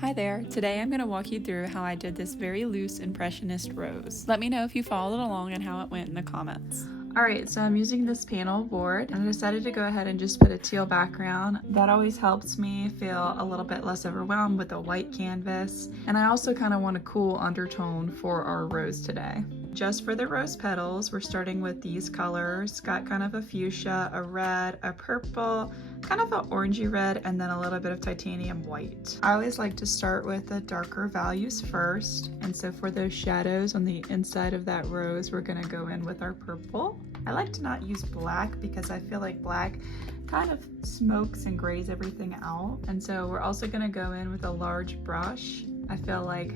Hi there, today I'm going to walk you through how I did this very loose Impressionist rose. Let me know if you followed along and how it went in the comments. Alright, so I'm using this panel board and I decided to go ahead and just put a teal background. That always helps me feel a little bit less overwhelmed with a white canvas. And I also kind of want a cool undertone for our rose today. Just for the rose petals, we're starting with these colors. Got kind of a fuchsia, a red, a purple, kind of an orangey red, and then a little bit of titanium white. I always like to start with the darker values first. And so for those shadows on the inside of that rose, we're gonna go in with our purple. I like to not use black because I feel like black kind of smokes and grays everything out. And so we're also gonna go in with a large brush. I feel like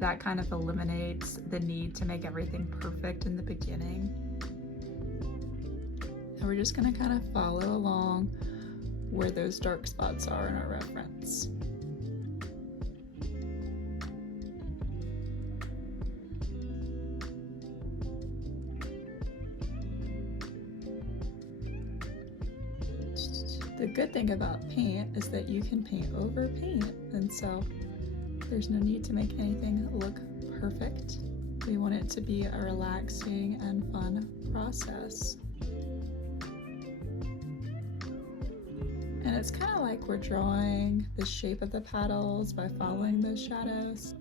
that kind of eliminates the need to make everything perfect in the beginning. And we're just gonna kind of follow along where those dark spots are in our reference. The good thing about paint is that you can paint over paint, and so there's no need to make anything look perfect. We want it to be a relaxing and fun process. And it's kind of like we're drawing the shape of the petals by following those shadows.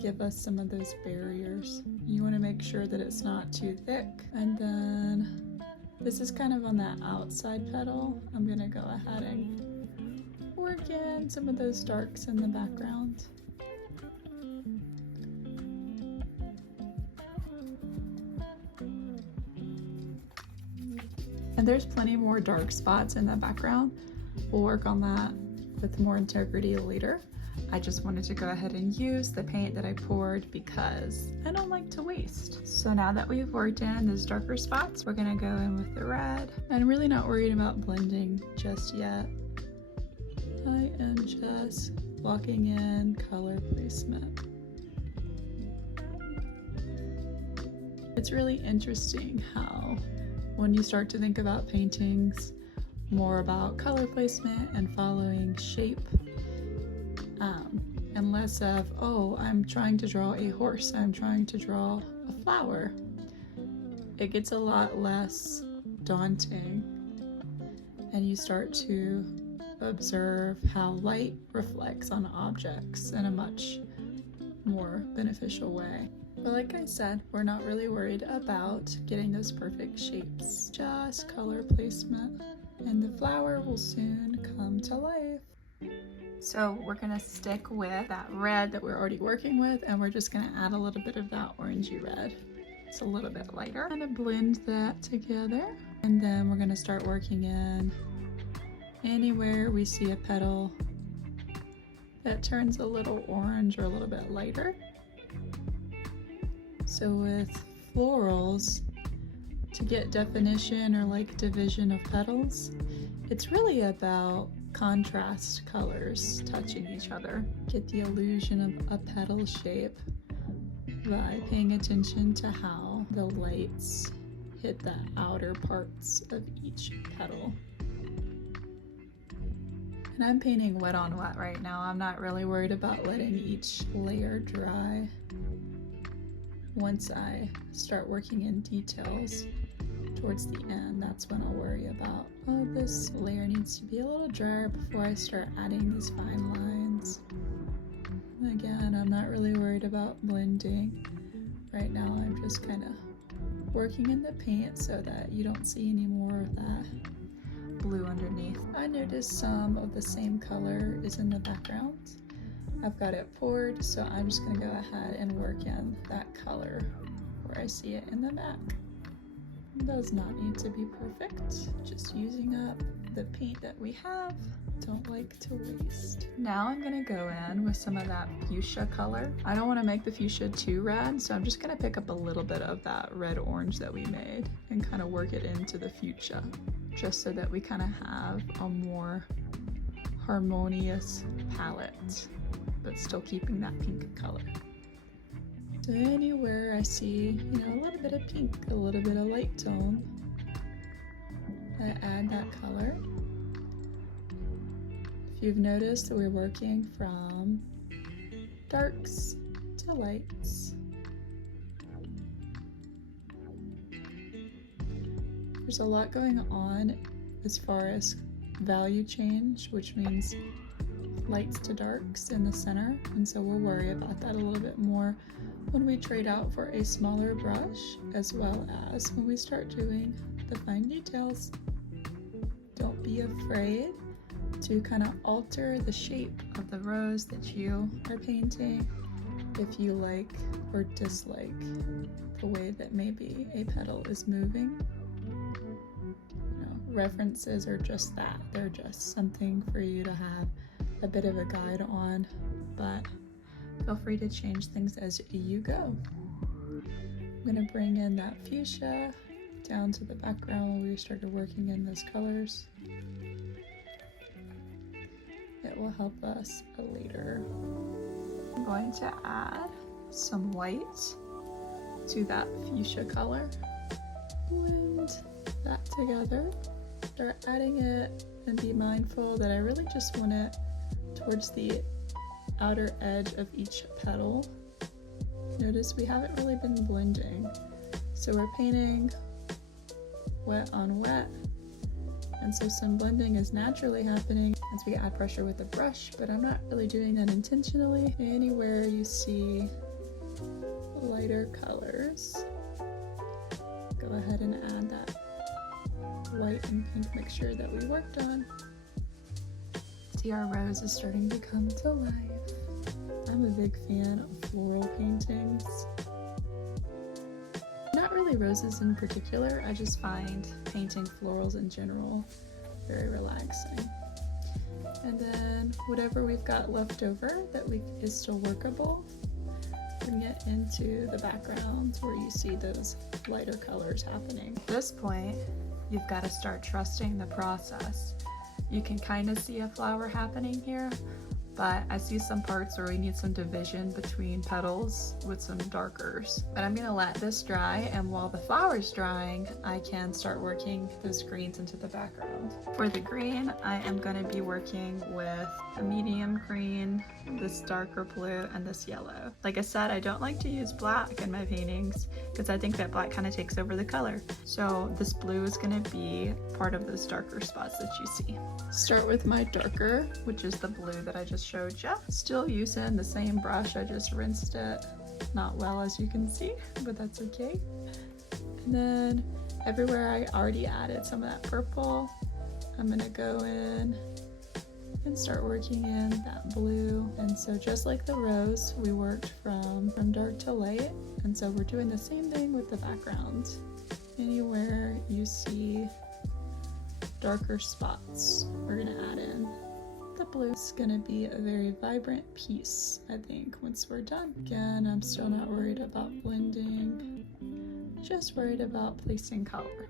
Give us some of those barriers. You want to make sure that it's not too thick. And then this is kind of on that outside petal. I'm going to go ahead and work in some of those darks in the background. And there's plenty more dark spots in the background. We'll work on that with more integrity later. I just wanted to go ahead and use the paint that I poured because I don't like to waste. So now that we've worked in those darker spots, we're gonna go in with the red. I'm really not worried about blending just yet. I am just locking in color placement. It's really interesting how when you start to think about paintings more about color placement and following shape, and less of, oh, I'm trying to draw a horse, I'm trying to draw a flower, it gets a lot less daunting, and you start to observe how light reflects on objects in a much more beneficial way. But like I said, we're not really worried about getting those perfect shapes, just color placement, and the flower will soon come to life. So we're gonna stick with that red that we're already working with, and we're just gonna add a little bit of that orangey red. It's a little bit lighter. Kind of blend that together, and then we're gonna start working in anywhere we see a petal that turns a little orange or a little bit lighter. So with florals, to get definition or like division of petals, it's really about contrast colors touching each other. Get the illusion of a petal shape by paying attention to how the lights hit the outer parts of each petal. And I'm painting wet on wet right now. I'm not really worried about letting each layer dry. Once I start working in details towards the end, that's when I'll worry about, oh, this layer needs to be a little drier before I start adding these fine lines. Again, I'm not really worried about blending. Right now I'm just kind of working in the paint so that you don't see any more of that blue underneath. I noticed some of the same color is in the background. I've got it poured, so I'm just gonna go ahead and work in that color where I see it in the back. It does not need to be perfect, just using up the paint that we have. Don't like to waste. Now I'm gonna go in with some of that fuchsia color. I don't wanna make the fuchsia too red, so I'm just gonna pick up a little bit of that red orange that we made and kind of work it into the fuchsia, just so that we kind of have a more harmonious palette, but still keeping that pink color. So anywhere I see, a little bit of pink, a little bit of light tone, I add that color. If you've noticed, we're working from darks to lights. There's a lot going on as far as value change, which means lights to darks in the center, and so we'll worry about that a little bit more when we trade out for a smaller brush, as well as when we start doing the fine details. Don't be afraid to kind of alter the shape of the rose that you are painting if you like or dislike the way that maybe a petal is moving. References are just that. They're just something for you to have a bit of a guide on, but feel free to change things as you go. I'm gonna bring in that fuchsia down to the background when we started working in those colors. It will help us later. I'm going to add some white to that fuchsia color. Blend that together. Start adding it and be mindful that I really just want it towards the outer edge of each petal. Notice we haven't really been blending, so we're painting wet on wet, and so some blending is naturally happening as we add pressure with the brush, but I'm not really doing that intentionally. Anywhere you see lighter colors, go ahead and add that white and pink mixture that we worked on. See, our rose is starting to come to life. I'm a big fan of floral paintings. Not really roses in particular, I just find painting florals in general very relaxing. And then whatever we've got left over that is still workable, bring it into the background where you see those lighter colors happening. At this point, you've got to start trusting the process. You can kind of see a flower happening here, but I see some parts where we need some division between petals with some darkers. But I'm gonna let this dry, and while the flower's drying, I can start working those greens into the background. For the green, I am gonna be working with a medium green, this darker blue, and this yellow. Like I said, I don't like to use black in my paintings because I think that black kind of takes over the color. So this blue is gonna be part of those darker spots that you see. Start with my darker, which is the blue that I just showed you. Still using the same brush, I just rinsed it. Not well, as you can see, but that's okay. And then everywhere I already added some of that purple, I'm gonna go in and start working in that blue. And so just like the rose, we worked from dark to light, and so we're doing the same thing with the background. Anywhere you see darker spots, we're gonna add in the blue. It's gonna be a very vibrant piece, I think, once we're done. Again, I'm still not worried about blending, just worried about placing color.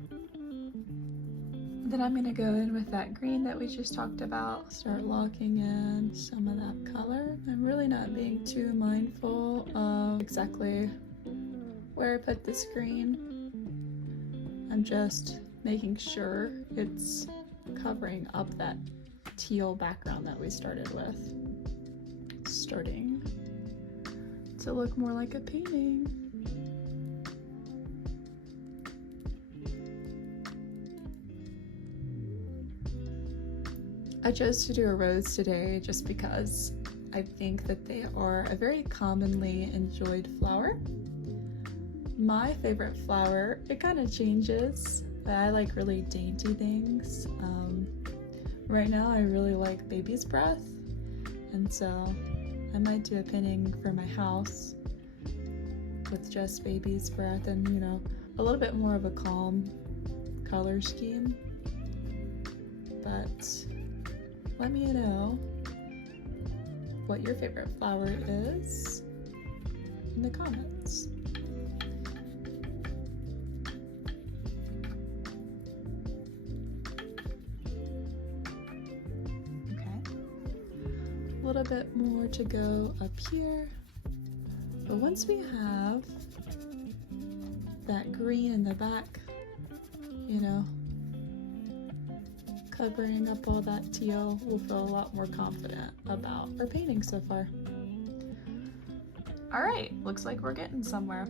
Then I'm gonna go in with that green that we just talked about, start locking in some of that color. I'm really not being too mindful of exactly where I put this green. I'm just making sure it's covering up that teal background that we started with. Starting to look more like a painting. I chose to do a rose today just because I think that they are a very commonly enjoyed flower. My favorite flower, it kind of changes, but I like really dainty things. Right now I really like baby's breath, and so I might do a painting for my house with just baby's breath and, you know, a little bit more of a calm color scheme. But let me know what your favorite flower is in the comments. A little bit more to go up here, but once we have that green in the back, you know, covering up all that teal, we'll feel a lot more confident about our painting so far. All right, looks like we're getting somewhere.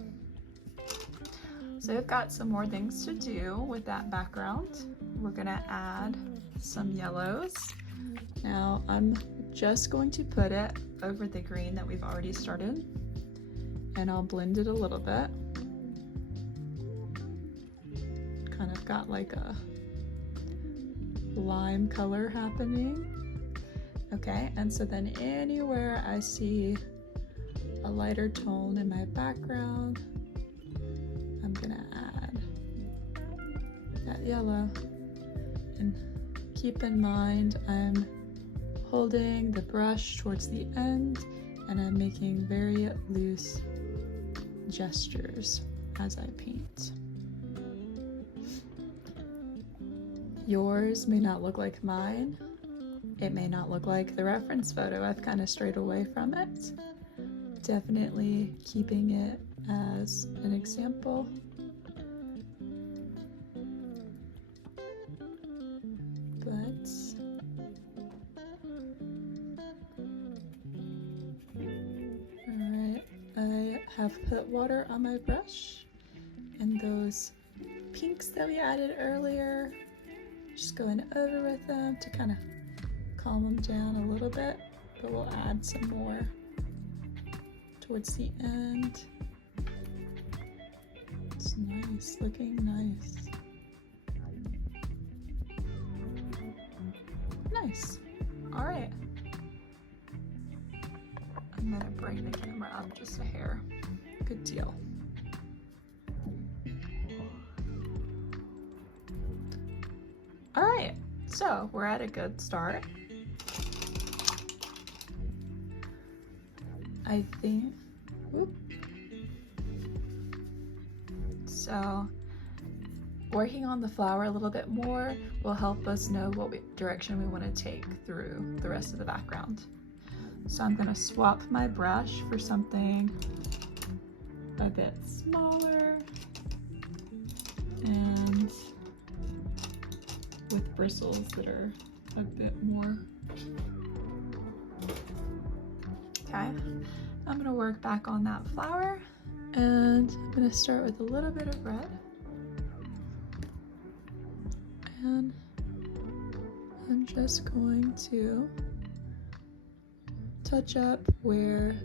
So we've got some more things to do with that background. We're gonna add some yellows. Now I'm just going to put it over the green that we've already started, and I'll blend it a little bit. Kind of got like a lime color happening. Okay, and so then anywhere I see a lighter tone in my background, I'm gonna add that yellow. And keep in mind, I'm holding the brush towards the end and I'm making very loose gestures as I paint. Yours may not look like mine. It may not look like the reference photo. I've kind of strayed away from it. Definitely keeping it as an example. But alright, I have put water on my brush, and those pinks that we added earlier, just going over with them to kind of calm them down a little bit, but we'll add some more towards the end. It's nice, looking nice. Nice. All right. I'm gonna bring the camera up just a hair. Good deal. All right, so we're at a good start. I think, whoop. So working on the flower a little bit more will help us know what direction we want to take through the rest of the background. So I'm going to swap my brush for something a bit smaller and with bristles that are a bit more. Okay, I'm going to work back on that flower, and I'm going to start with a little bit of red. And I'm just going to touch up where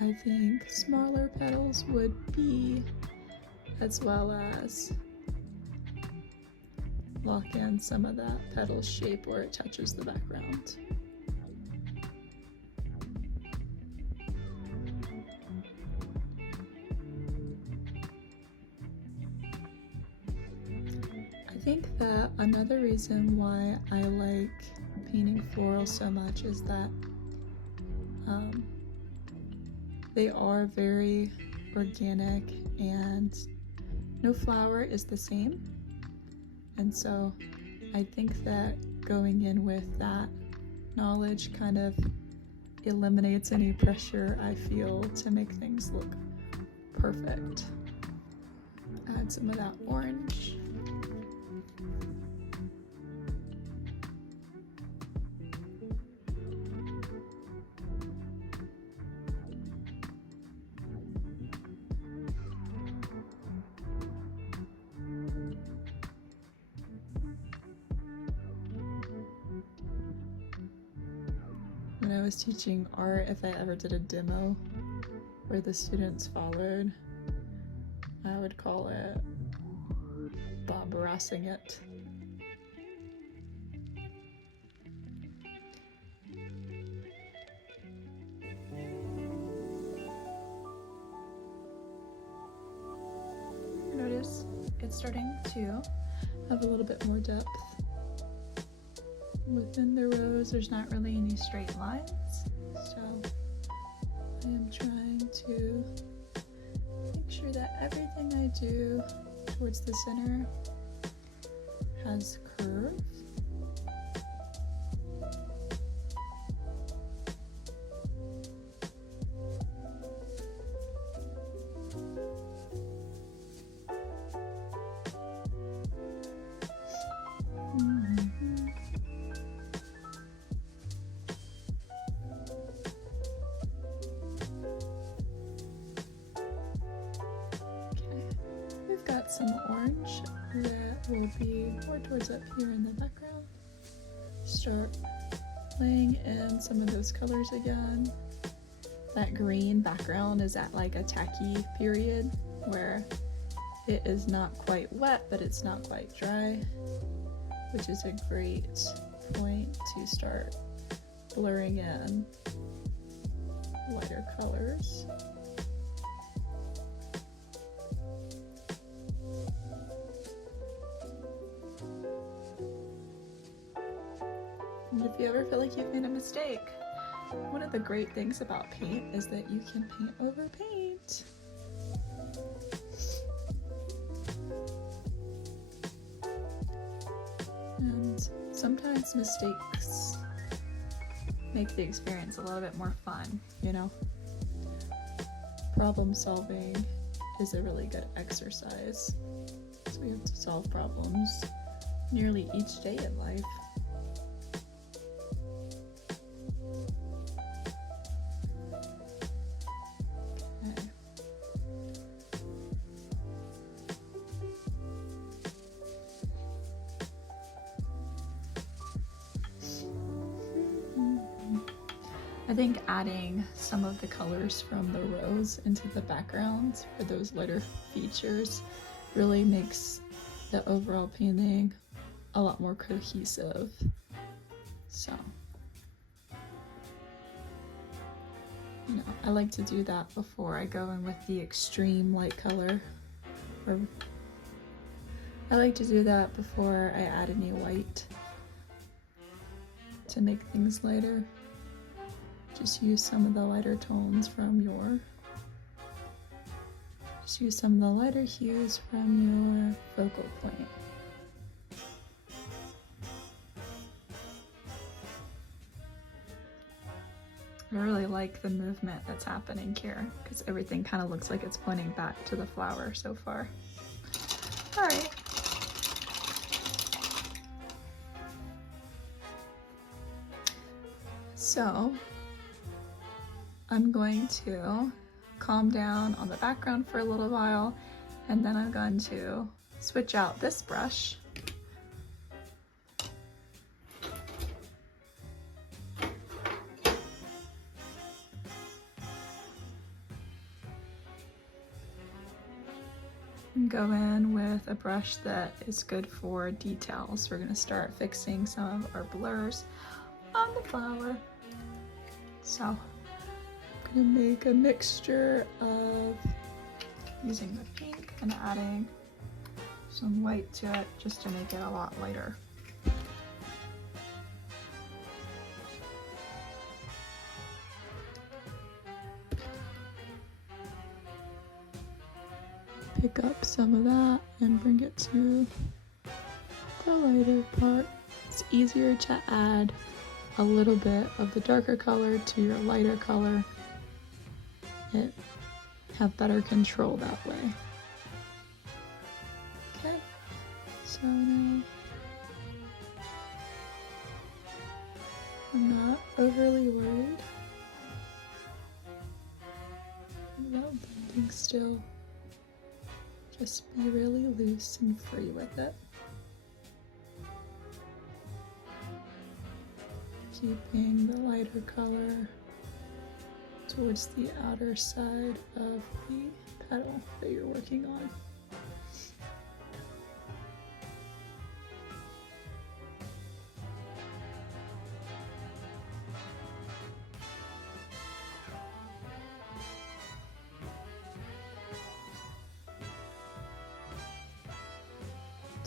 I think smaller petals would be, as well as lock in some of that petal shape where it touches the background. I think that another reason why I like painting florals so much is that they are very organic and no flower is the same. And so I think that going in with that knowledge kind of eliminates any pressure I feel to make things look perfect. Add some of that orange. When I was teaching art, if I ever did a demo where the students followed, I would call it Bob Rossing it. Notice it's starting to have a little bit more depth. Within the rows, there's not really any straight lines, so I am trying to make sure that everything I do towards the center has curve. some orange that will be more towards up here in the background. Start laying in some of those colors again. That green background is at like a tacky period where it is not quite wet, but it's not quite dry, which is a great point to start blurring in lighter colors. And if you ever feel like you've made a mistake, one of the great things about paint is that you can paint over paint. And sometimes mistakes make the experience a little bit more fun, you know? Problem solving is a really good exercise. So we have to solve problems nearly each day in life. I think adding some of the colors from the rose into the background for those lighter features really makes the overall painting a lot more cohesive. So, you know, I like to do that before I go in with the extreme light color. Or I like to do that before I add any white to make things lighter. Just use some of the lighter tones from your, just use some of the lighter hues from your focal point. I really like the movement that's happening here because everything kind of looks like it's pointing back to the flower so far. All right. So I'm going to calm down on the background for a little while, and then I'm going to switch out this brush and go in with a brush that is good for details. We're going to start fixing some of our blurs on the flower. So I'm going to make a mixture of using the pink and adding some white to it just to make it a lot lighter. Pick up some of that and bring it to the lighter part. It's easier to add a little bit of the darker color to your lighter color. It have better control that way. Okay, so now I'm not overly worried about blending still. Just be really loose and free with it. Keeping the lighter color towards the outer side of the petal that you're working on.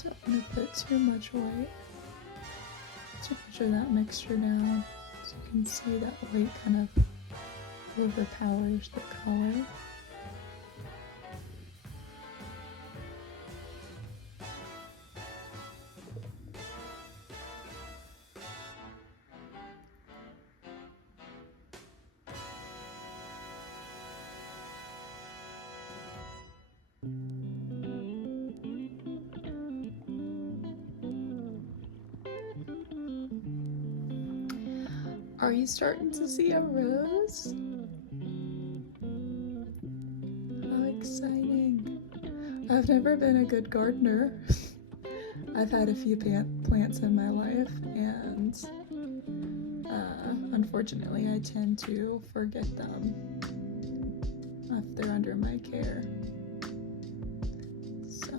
Don't want to put too much white. Temperature that mixture down so you can see that white kind of overpowers the color. Are you starting to see a rose? How exciting. I I've never been a good gardener. I've had a few plants in my life, and unfortunately I tend to forget them if they're under my care. So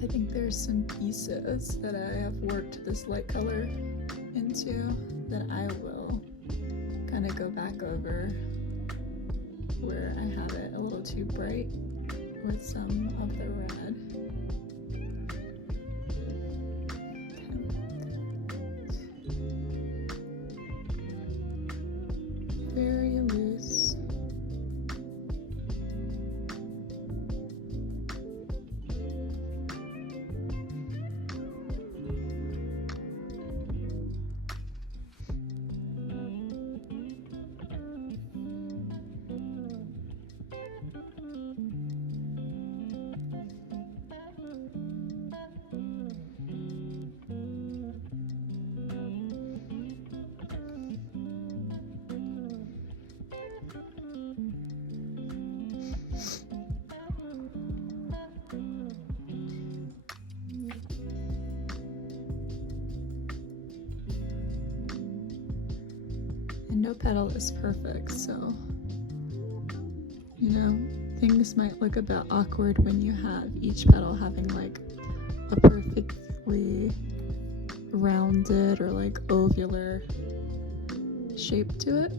I think there's some pieces that I have worked this light color into that I will kind of go back over where I have it a little too bright with some of the red. Okay. Very loose. And no petal is perfect, so, you know, things might look a bit awkward when you have each petal having like a perfectly rounded or like ovular shape to it.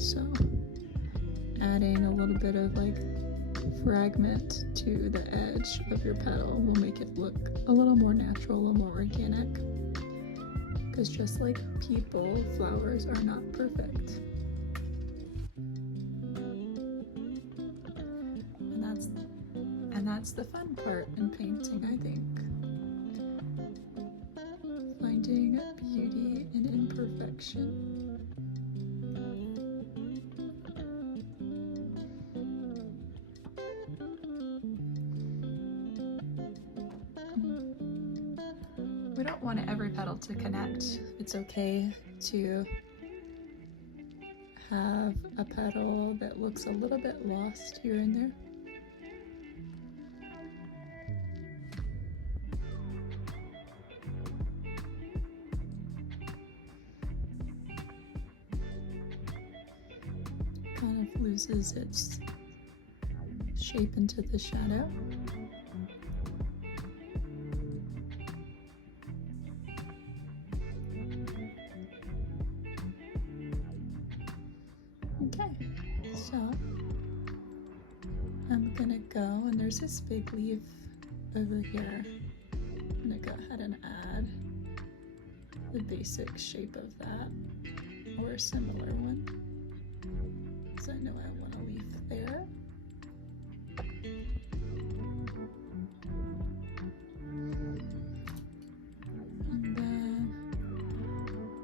So adding a little bit of like fragment to the edge of your petal will make it look a little more natural, a little more organic. Because just like people, flowers are not perfect. And that's the fun part in painting, I think. Finding beauty in imperfection. We don't want every petal to connect. It's okay to have a petal that looks a little bit lost here and there. Kind of loses its shape into the shadow. Okay, so I'm gonna go, and there's this big leaf over here. I'm gonna go ahead and add the basic shape of that, or a similar one, because I know I want a leaf there. And then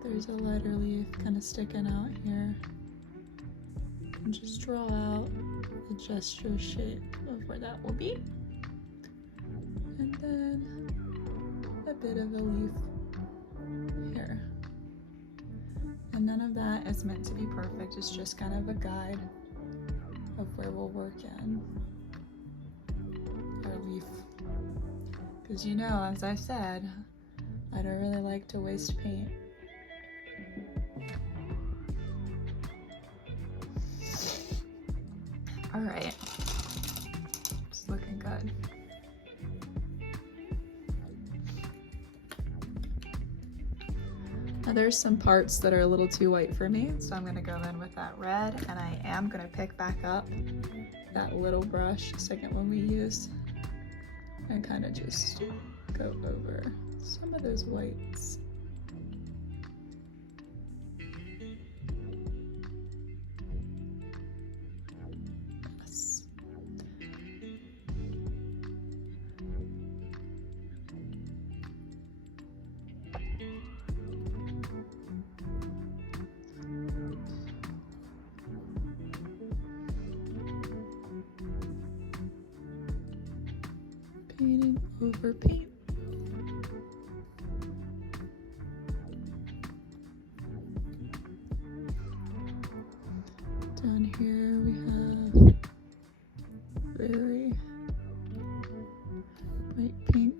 there's a lighter leaf kind of sticking out here. And just draw out the gesture shape of where that will be. And then a bit of a leaf here. And none of that is meant to be perfect, it's just kind of a guide of where we'll work in our leaf. Because you know, as I said, I don't really like to waste paint. All right, it's looking good. Now there's some parts that are a little too white for me, so I'm gonna go in with that red, and I am gonna pick back up that little brush, the second one we used, and kind of just go over some of those whites. painting over paint. Down here we have very light pink.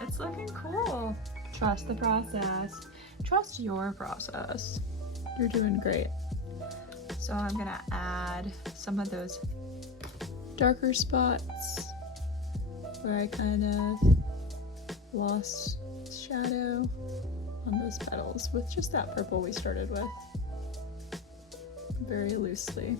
It's looking cool. Trust the process. Trust your process. You're doing great. So I'm gonna add some of those darker spots where I kind of lost shadow on those petals with just that purple we started with. Very loosely.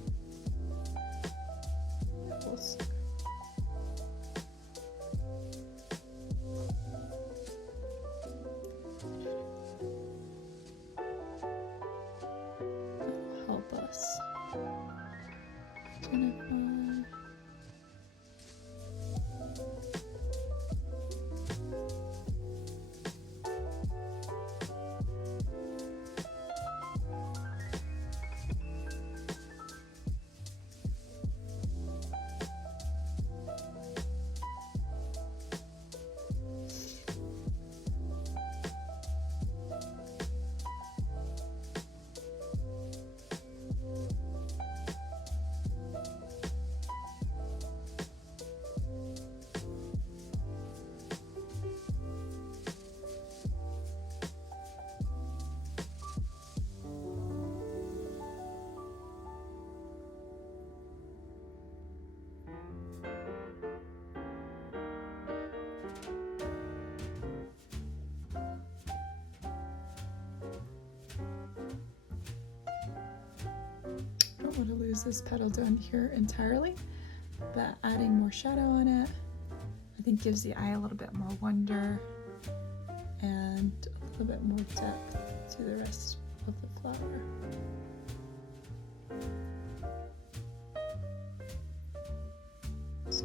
Don't want to lose this petal down here entirely, but adding more shadow on it I think gives the eye a little bit more wonder and a little bit more depth to the rest of the flower. So.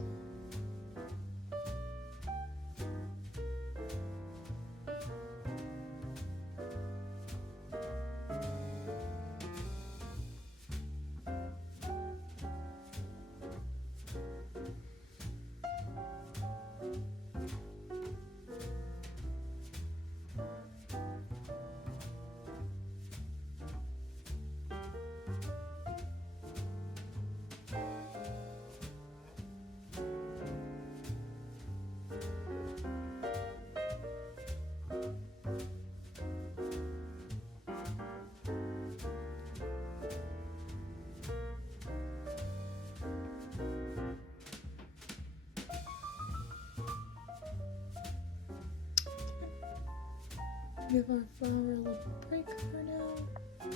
Give our flower a little break for now.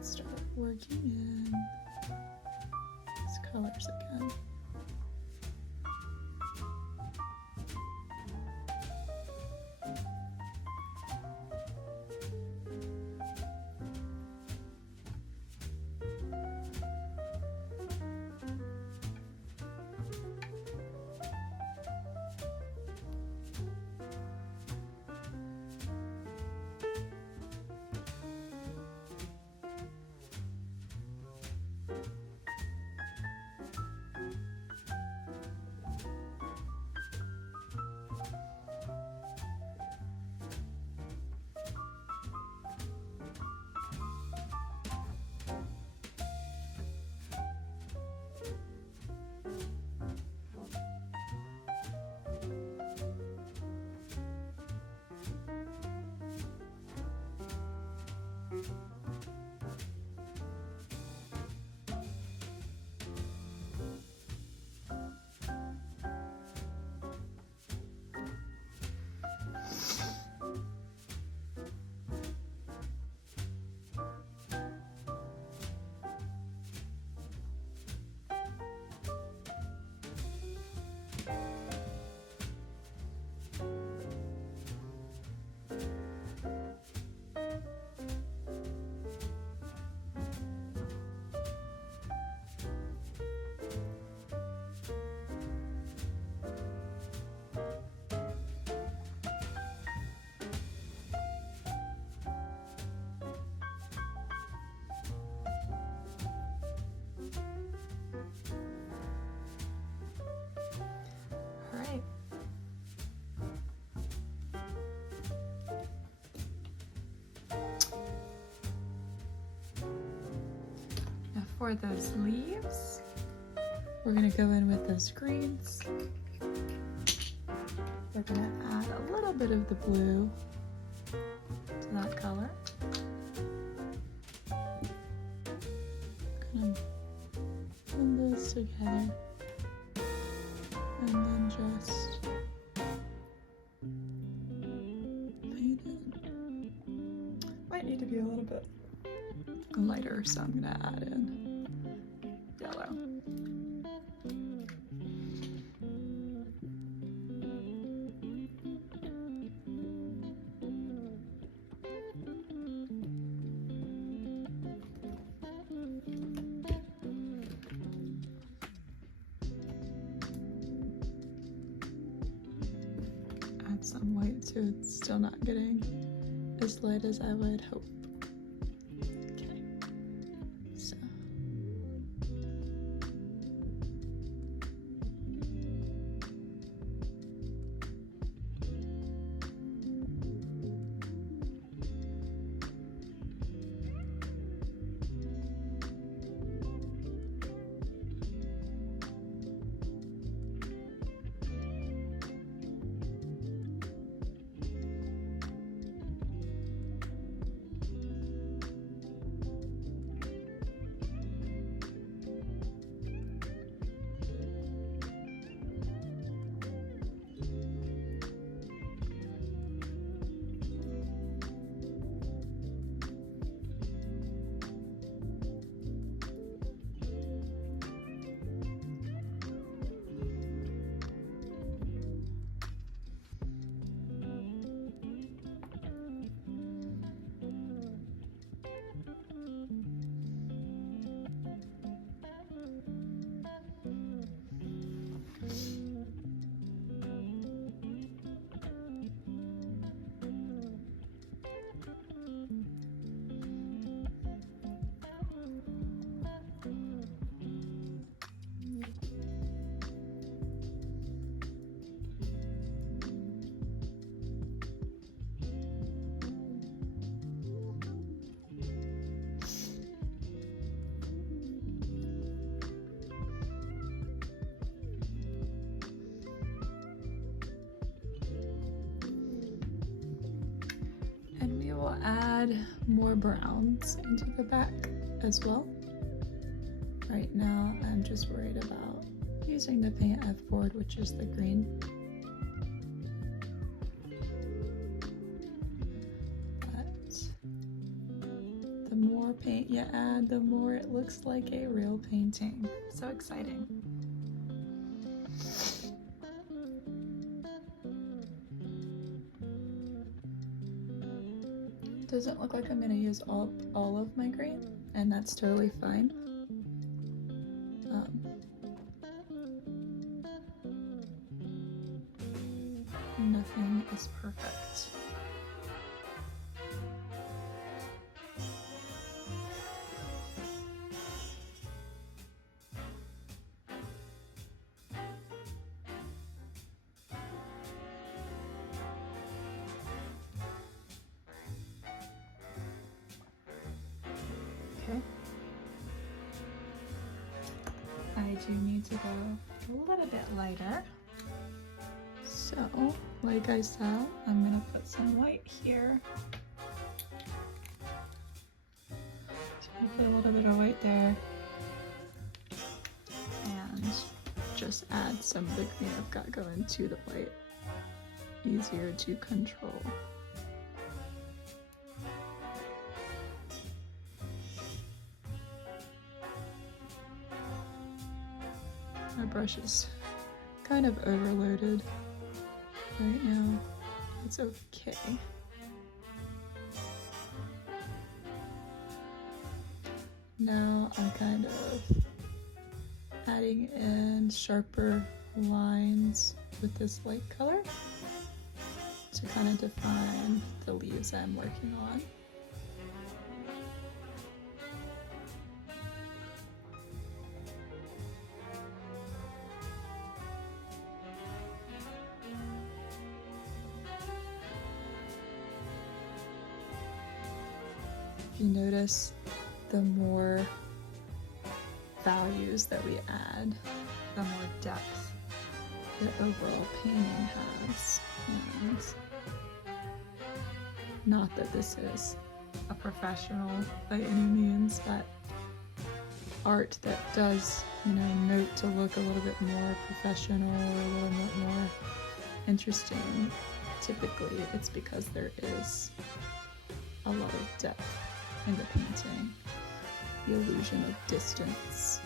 Start working in these colors again. for those leaves, we're gonna go in with those greens. We're gonna add a little bit of the blue to that color. Gonna blend those together and then just paint it. Might need to be a little bit lighter, so I'm gonna add in yellow. Add some white so it's still not getting as light as I would hope. Okay, so we'll add more browns into the back as well. Right now, I'm just worried about using the paint I've poured, which is the green. But the more paint you add, the more it looks like a real painting. So exciting. Doesn't look like I'm gonna use all of my green, and that's totally fine. Nothing is perfect. Okay. I do need to go a little bit lighter. So, like I said, I'm gonna put some white here. So I'm gonna put a little bit of white there. And just add some of the green I've got going to the white. Easier to control. My brush is kind of overloaded right now. It's okay. Now I'm kind of adding in sharper lines with this light color to kind of define the leaves I'm working on. If you notice, the more values that we add, the more depth the overall painting has. And not that this is a professional by any means, but art that does, you know, note to look a little bit more professional or a little bit more interesting, typically it's because there is a lot of depth in the painting, the illusion of distance.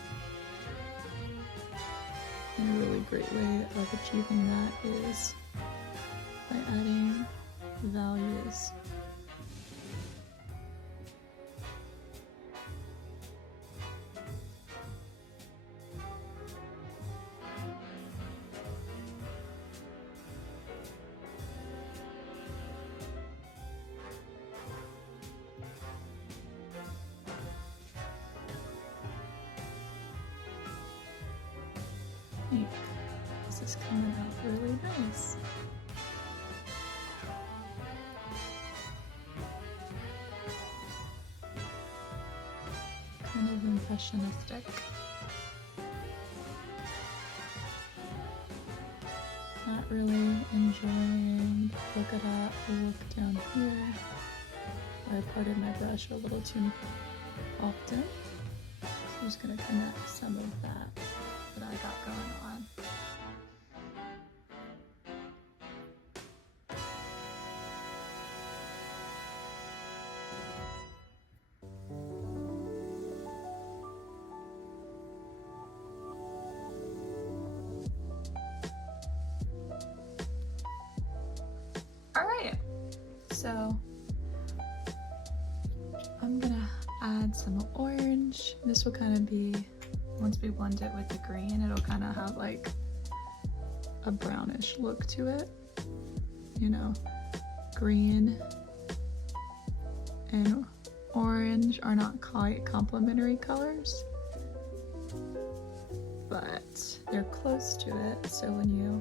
And a really great way of achieving that is by adding values. I think this is coming out really nice. Kind of impressionistic. Not really enjoying the polka dot look down here, where I parted my brush a little too often. So I'm just going to connect some of that I got going on. Alright, so I'm gonna add some orange. This will kind of be, once we blend it with the green, it'll kind of have like a brownish look to it. You know, green and orange are not quite complementary colors, but they're close to it, so when you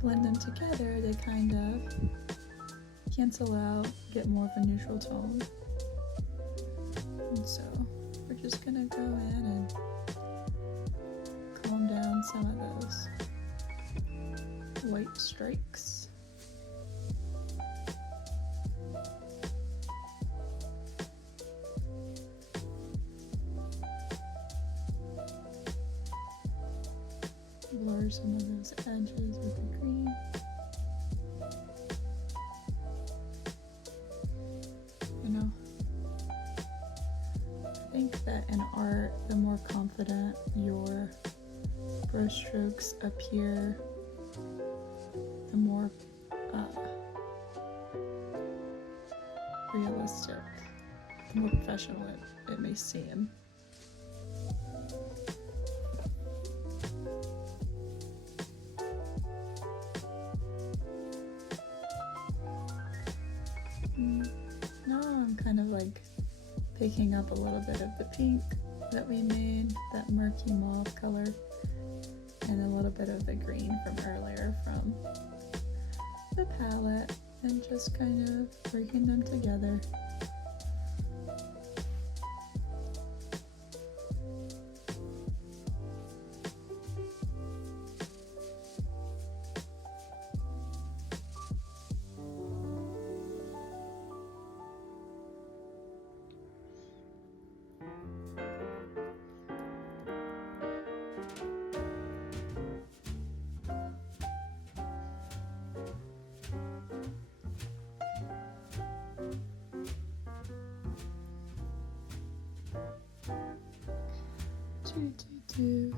blend them together, they kind of cancel out, get more of a neutral tone. And so we're just gonna go in and calm down some of those white stripes. Blur some of those edges with the green. You know, I think that in art, the more confident your brush strokes appear, the more realistic, the more professional it may seem. Now I'm kind of like picking up a little bit of the pink that we made, that murky mauve color, and a little bit of the green from earlier from the palette, and just kind of bringing them together. Do.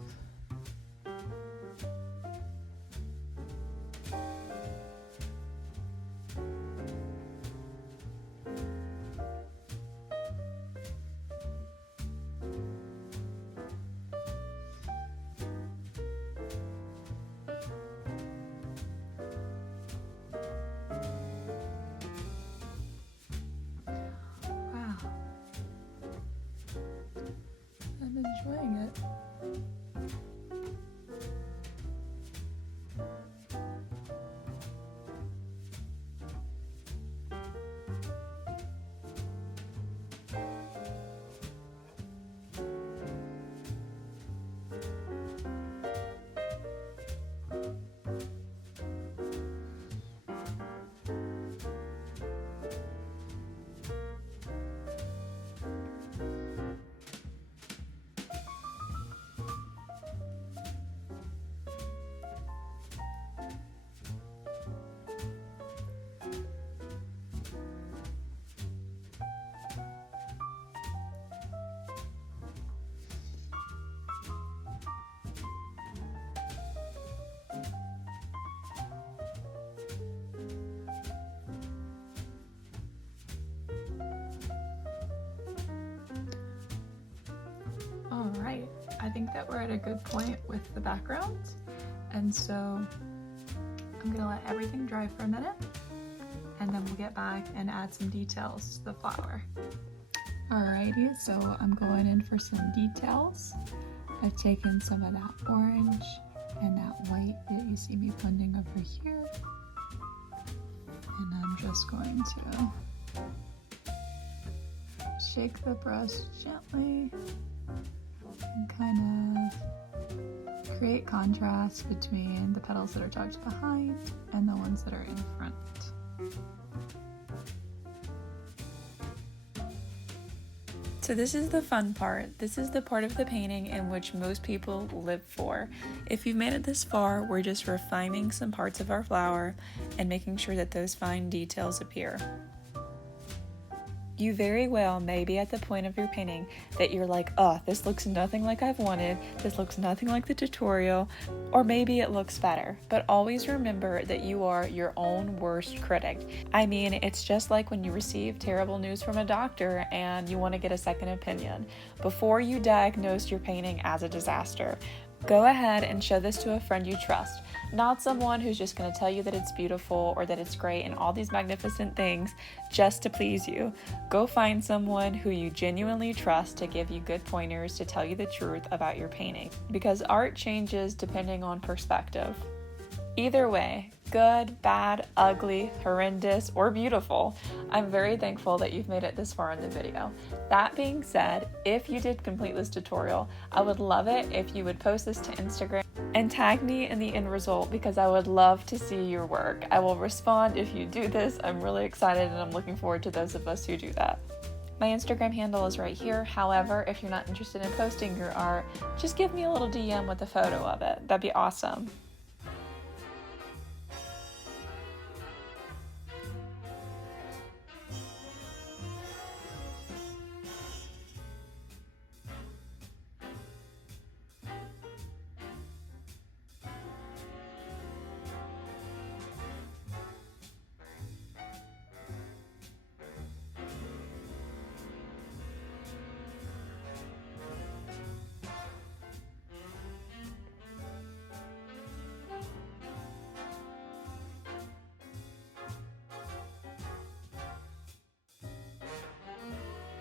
Wow. I'm enjoying it. I think that we're at a good point with the backgrounds, and so I'm gonna let everything dry for a minute, and then we'll get back and add some details to the flower. Alrighty, so I'm going in for some details. I've taken some of that orange and that white that you see me blending over here, and I'm just going to shake the brush gently and kind of create contrast between the petals that are tucked behind and the ones that are in front. So this is the fun part. This is the part of the painting in which most people live for. If you've made it this far, we're just refining some parts of our flower and making sure that those fine details appear. You very well may be at the point of your painting that you're like, oh, this looks nothing like I've wanted, this looks nothing like the tutorial, or maybe it looks better. But always remember that you are your own worst critic. I mean, it's just like when you receive terrible news from a doctor and you want to get a second opinion. Before you diagnose your painting as a disaster, go ahead and show this to a friend you trust, not someone who's just going to tell you that it's beautiful or that it's great and all these magnificent things just to please you. Go find someone who you genuinely trust to give you good pointers to tell you the truth about your painting, because art changes depending on perspective. Either way, good, bad, ugly, horrendous, or beautiful, I'm very thankful that you've made it this far in the video. That being said, if you did complete this tutorial, I would love it if you would post this to Instagram and tag me in the end result, because I would love to see your work. I will respond if you do this. I'm really excited and I'm looking forward to those of us who do that. My Instagram handle is right here. However, if you're not interested in posting your art, just give me a little DM with a photo of it. That'd be awesome.